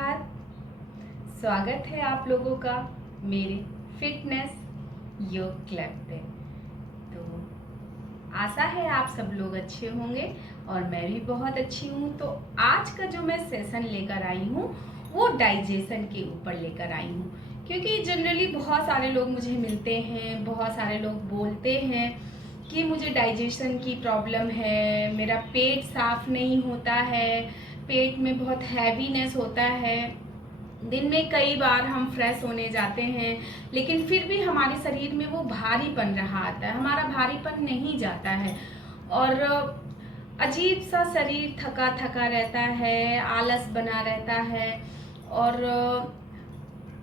सुप्रभात। स्वागत है आप लोगों का मेरे फिटनेस योग क्लब पे। तो आशा है आप सब लोग अच्छे होंगे और मैं भी बहुत अच्छी हूँ। तो आज का जो मैं सेशन लेकर आई हूँ वो डाइजेशन के ऊपर लेकर आई हूँ, क्योंकि जनरली बहुत सारे लोग मुझे मिलते हैं, बहुत सारे लोग बोलते हैं कि मुझे डाइजेशन की प्रॉब्लम है, मेरा पेट साफ नहीं होता है, पेट में बहुत हैवीनेस होता है, दिन में कई बार हम फ्रेश होने जाते हैं लेकिन फिर भी हमारे शरीर में वो भारीपन रहा आता है, हमारा भारीपन नहीं जाता है और अजीब सा शरीर थका थका रहता है, आलस बना रहता है और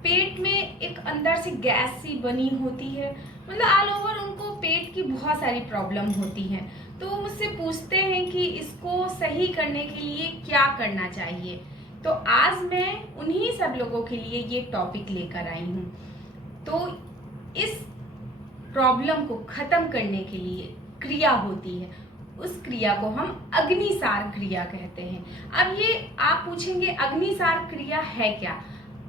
पेट में एक अंदर से गैस सी बनी होती है। मतलब ऑल ओवर उनको पेट की बहुत सारी प्रॉब्लम होती है। तो वो मुझसे पूछते हैं कि इसको सही करने के लिए क्या करना चाहिए। तो आज मैं उन्हीं सब लोगों के लिए ये टॉपिक लेकर आई हूँ। तो इस प्रॉब्लम को खत्म करने के लिए क्रिया होती है, उस क्रिया को हम अग्निसार क्रिया कहते हैं। अब ये आप पूछेंगे अग्निसार क्रिया है क्या?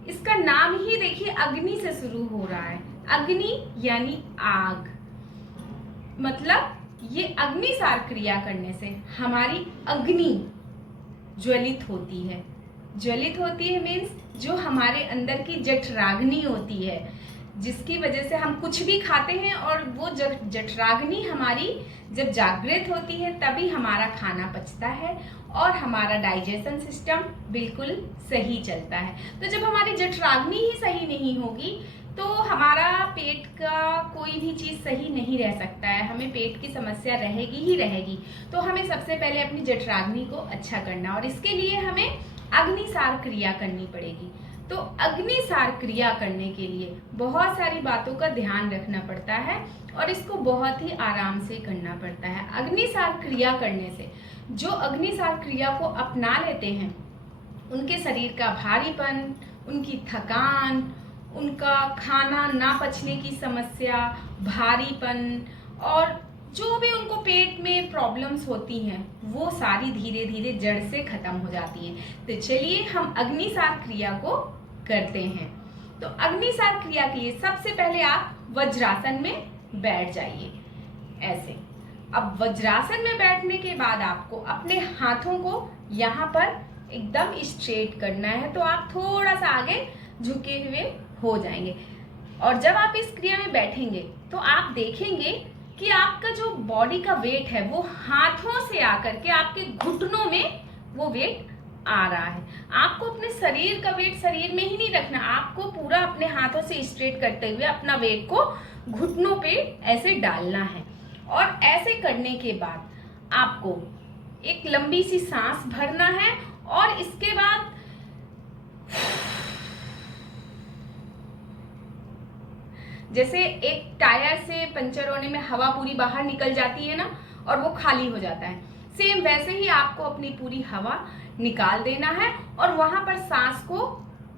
इसका नाम ही देखिए अग्नि से शुरू हो रहा है। अग्नि यानी आग, मतलब ये अग्निसार क्रिया करने से हमारी अग्नि ज्वलित होती है। ज्वलित होती है मीन्स जो हमारे अंदर की जठराग्नि होती है, जिसकी वजह से हम कुछ भी खाते हैं और वो जठराग्नि हमारी जब जागृत होती है तभी हमारा खाना पचता है और हमारा डाइजेशन सिस्टम बिल्कुल सही चलता है। तो जब हमारी जठराग्नि ही सही नहीं होगी तो हमारा पेट का कोई भी चीज सही नहीं रह सकता है, हमें पेट की समस्या रहेगी ही रहेगी। तो हमें सबसे पहले अपनी जठराग्नि को अच्छा करना और इसके लिए हमें अग्निसार क्रिया करनी पड़ेगी। तो अग्निसार क्रिया करने के लिए बहुत सारी बातों का ध्यान रखना पड़ता है और इसको बहुत ही आराम से करना पड़ता है। अग्निसार क्रिया करने से जो अग्निसार क्रिया को अपना लेते हैं उनके शरीर का भारीपन, उनकी थकान, उनका खाना ना पचने की समस्या, भारीपन और जो भी उनको पेट में प्रॉब्लम्स होती हैं वो सारी धीरे धीरे जड़ से खत्म हो जाती हैं। तो चलिए हम अग्निसार क्रिया को करते हैं। तो अग्निसार क्रिया के लिए सबसे पहले आप वज्रासन में बैठ जाइए ऐसे। अब वज्रासन में बैठने के बाद आपको अपने हाथों को यहाँ पर एकदम स्ट्रेट करना है। तो आप थोड़ा सा आगे झुके हुए हो जाएंगे और जब आप इस क्रिया में बैठेंगे तो आप देखेंगे कि आपका जो बॉडी का वेट है वो हाथों से आकर के आपके घुटनों में वो वेट आ रहा है। आपको अपने शरीर का वेट शरीर में ही नहीं रखना, आपको पूरा अपने हाथों से स्ट्रेट करते हुए अपना वेट को घुटनों पे ऐसे डालना है। और ऐसे करने के बाद आपको एक लंबी सी सांस भरना है और इसके बाद जैसे एक टायर से पंचर होने में हवा पूरी बाहर निकल जाती है ना और वो खाली हो जाता है, सेम वैसे ही आपको अपनी पूरी हवा निकाल देना है। और वहां पर सांस को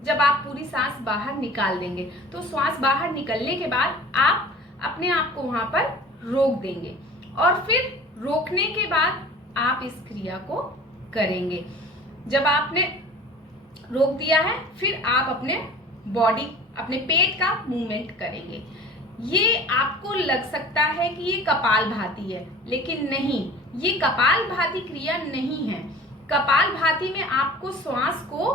जब आप पूरी सांस बाहर निकाल देंगे तो सांस बाहर निकलने के बाद आप अपने आप को वहां पर रोक देंगे और फिर रोकने के बाद आप इस क्रिया को करेंगे। जब आपने रोक दिया है फिर आप अपने बॉडी अपने पेट का मूवमेंट करेंगे। ये आपको लग सकता है कि ये कपालभाति है, लेकिन नहीं, ये कपालभाति क्रिया नहीं है। कपालभाति में आपको श्वास को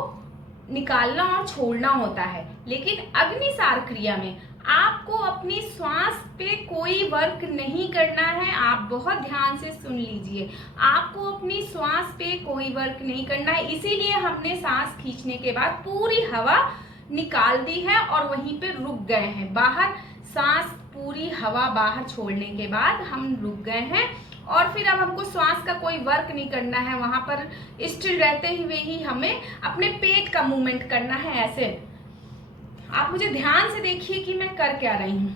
निकालना और छोड़ना होता है, लेकिन अग्निसार क्रिया में आपको अपनी श्वास पे कोई वर्क नहीं करना है। आप बहुत ध्यान से सुन लीजिए, आपको अपनी श्वास पे कोई वर्क नहीं करना है। इसीलिए हमने सांस खींचने के बाद पूरी हवा निकाल दी है और वहीं पे रुक गए हैं। बाहर सांस पूरी हवा बाहर छोड़ने के बाद हम रुक गए हैं और फिर अब हमको श्वास का कोई वर्क नहीं करना है, वहां पर स्टिल रहते हुए ही हमें अपने पेट का मूवमेंट करना है। ऐसे आप मुझे ध्यान से देखिए कि मैं कर क्या रही हूं।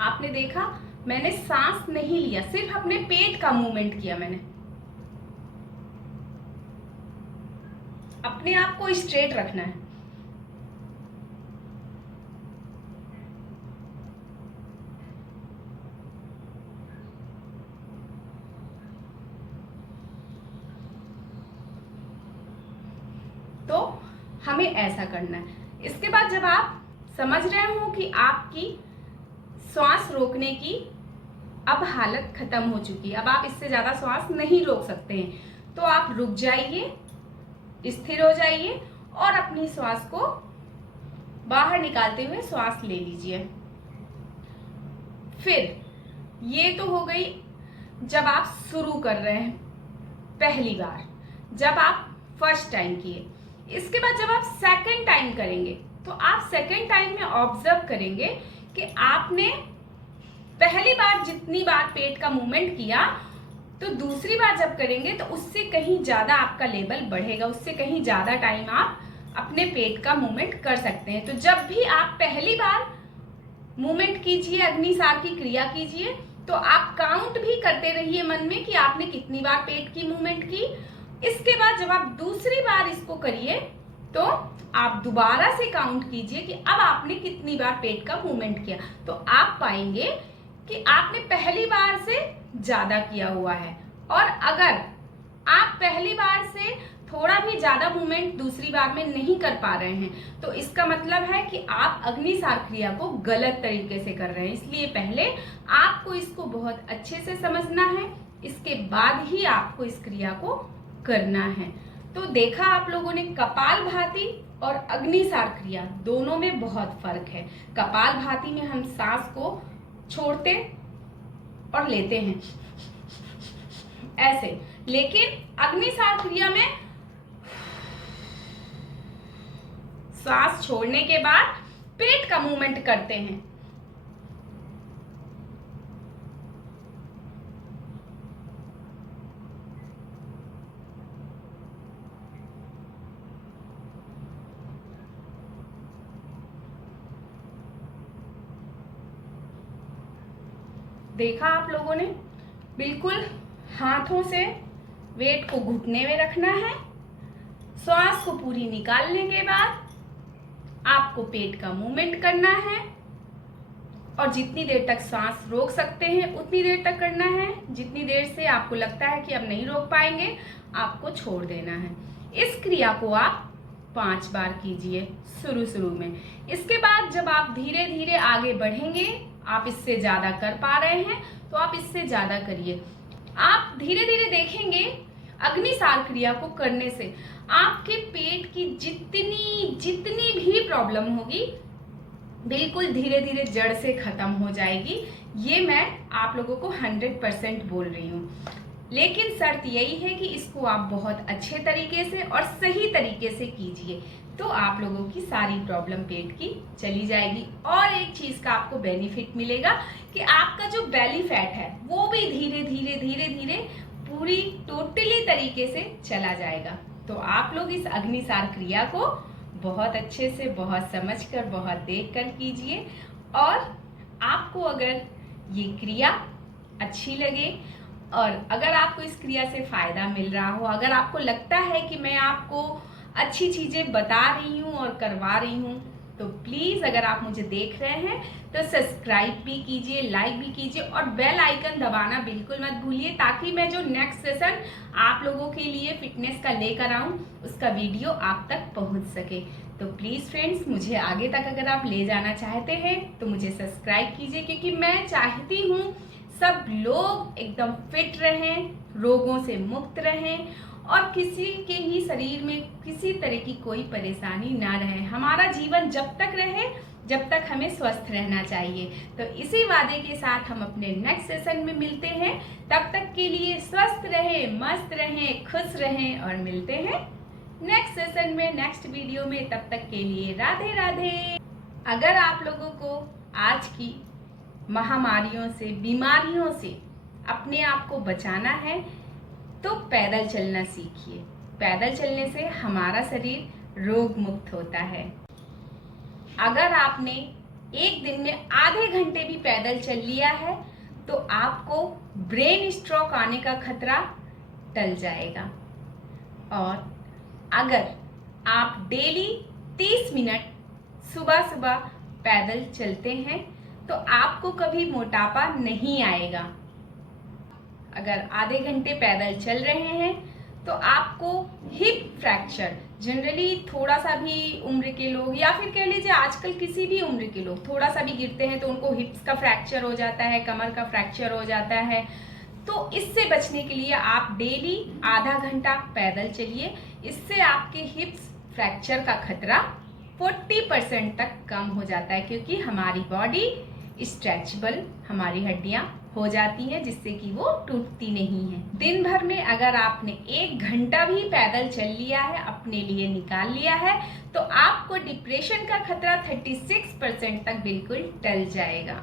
आपने देखा मैंने सांस नहीं लिया, सिर्फ अपने पेट का मूवमेंट किया मैंने। अपने आप को स्ट्रेट रखना है। तो हमें ऐसा करना है। इसके बाद जब आप समझ रहे हो कि आपकी श्वास रोकने की अब हालत खत्म हो चुकी है, अब आप इससे ज्यादा श्वास नहीं रोक सकते हैं, तो आप रुक जाइए, स्थिर हो जाइए और अपनी श्वास को बाहर निकालते हुए श्वास ले लीजिए। फिर ये तो हो गई जब आप शुरू कर रहे हैं, पहली बार जब आप फर्स्ट टाइम किए। इसके बाद जब आप सेकंड टाइम करेंगे तो आप सेकंड टाइम में ऑब्जर्व करेंगे कि आपने पहली बार जितनी बार पेट का मूवमेंट किया, तो दूसरी बार जब करेंगे तो उससे कहीं ज्यादा आपका लेवल बढ़ेगा, उससे कहीं ज्यादा टाइम आप अपने पेट का मूवमेंट कर सकते हैं। तो जब भी आप पहली बार मूवमेंट कीजिए, अग्निसार की क्रिया कीजिए, तो आप काउंट भी करते रहिए मन में कि आपने कितनी बार पेट की मूवमेंट की। इसके बाद जब आप दूसरी बार इसको करिए तो आप दोबारा से काउंट कीजिए कि अब आपने कितनी बार पेट का मूवमेंट किया। तो आप पाएंगे कि आपने पहली बार से ज्यादा किया हुआ है। और अगर आप पहली बार से थोड़ा भी ज्यादा मूवमेंट दूसरी बार में नहीं कर पा रहे हैं, तो इसका मतलब है कि आप अग्निसार क्रिया को गलत तरीके से कर रहे हैं। इसलिए पहले आपको इसको बहुत अच्छे से समझना है, इसके बाद ही आपको इस क्रिया को करना है। तो देखा आप लोगों ने, कपालभाति और अग्निसार क्रिया दोनों में बहुत फर्क है। कपालभाति में हम सांस को छोड़ते और लेते हैं ऐसे, लेकिन अग्निसार क्रिया में सांस छोड़ने के बाद पेट का मूवमेंट करते हैं। देखा आप लोगों ने, बिल्कुल हाथों से वेट को घुटने में रखना है। श्वास को पूरी निकालने के बाद आपको पेट का मूवमेंट करना है और जितनी देर तक सांस रोक सकते हैं उतनी देर तक करना है। जितनी देर से आपको लगता है कि अब नहीं रोक पाएंगे, आपको छोड़ देना है। इस क्रिया को आप 5 बार कीजिए शुरू में। इसके बाद जब आप धीरे धीरे आगे बढ़ेंगे, आप इससे ज्यादा कर पा रहे हैं तो आप इससे ज्यादा करिए। आप धीरे धीरे देखेंगे अग्निसार क्रिया को करने से आपके पेट की जितनी भी प्रॉब्लम होगी बिल्कुल धीरे धीरे जड़ से खत्म हो जाएगी। ये मैं आप लोगों को 100% बोल रही हूँ। लेकिन शर्त यही है कि इसको आप बहुत अच्छे तरीके से और सही तरीके से कीजिए, तो आप लोगों की सारी प्रॉब्लम पेट की चली जाएगी। और एक चीज का आपको बेनिफिट मिलेगा कि आपका जो बेली फैट है वो भी धीरे धीरे पूरी टोटली तरीके से चला जाएगा। तो आप लोग इस अग्निसार क्रिया को बहुत अच्छे से, बहुत समझकर, बहुत देखकर कीजिए। और आपको अगर ये क्रिया अच्छी लगे और अगर आपको इस क्रिया से फायदा मिल रहा हो, अगर आपको लगता है कि मैं आपको अच्छी चीजें बता रही हूँ और करवा रही हूँ, तो प्लीज अगर आप मुझे देख रहे हैं तो सब्सक्राइब भी कीजिए, लाइक भी कीजिए और बेल आइकन दबाना बिल्कुल मत भूलिए, ताकि मैं जो नेक्स्ट सेशन आप लोगों के लिए फिटनेस का लेकर आऊं उसका वीडियो आप तक पहुंच सके। तो प्लीज फ्रेंड्स, मुझे आगे तक अगर आप ले जाना चाहते हैं तो मुझे सब्सक्राइब कीजिए, क्योंकि मैं चाहती हूँ सब लोग एकदम फिट रहें, रोगों से मुक्त रहें और किसी के ही शरीर में किसी तरह की कोई परेशानी ना रहे। हमारा जीवन जब तक रहे जब तक हमें स्वस्थ रहना चाहिए। तो इसी वादे के साथ हम अपने नेक्स्ट सेशन में मिलते हैं। तब तक के लिए स्वस्थ रहें, मस्त रहें, खुश रहें और मिलते हैं नेक्स्ट सेशन में, नेक्स्ट वीडियो में। तब तक के लिए राधे राधे। अगर आप लोगों को आज की महामारियों से, बीमारियों से अपने आप को बचाना है तो पैदल चलना सीखिए। पैदल चलने से हमारा शरीर रोग मुक्त होता है। अगर आपने एक दिन में आधे घंटे भी पैदल चल लिया है तो आपको ब्रेन स्ट्रोक आने का खतरा टल जाएगा। और अगर आप डेली 30 मिनट सुबह सुबह पैदल चलते हैं तो आपको कभी मोटापा नहीं आएगा। अगर आधे घंटे पैदल चल रहे हैं तो आपको हिप फ्रैक्चर, जनरली थोड़ा सा भी उम्र के लोग या फिर कह लीजिए आजकल किसी भी उम्र के लोग थोड़ा सा भी गिरते हैं तो उनको हिप्स का फ्रैक्चर हो जाता है, कमर का फ्रैक्चर हो जाता है। तो इससे बचने के लिए आप डेली आधा घंटा पैदल चलिए। इससे आपके हिप्स फ्रैक्चर का खतरा 40% तक कम हो जाता है, क्योंकि हमारी बॉडी स्ट्रेचेबल, हमारी हड्डियां हो जाती हैं जिससे कि वो टूटती नहीं है। दिन भर में अगर आपने 1 घंटा भी पैदल चल लिया है, अपने लिए निकाल लिया है, तो आपको डिप्रेशन का खतरा 36% तक बिल्कुल टल जाएगा।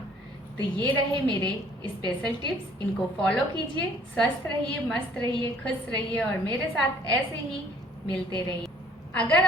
तो ये रहे मेरे स्पेशल टिप्स, इनको फॉलो कीजिए। स्वस्थ रहिए, मस्त रहिए, खुश रहिए और मेरे साथ ऐसे ही मिलते रहिए। अगर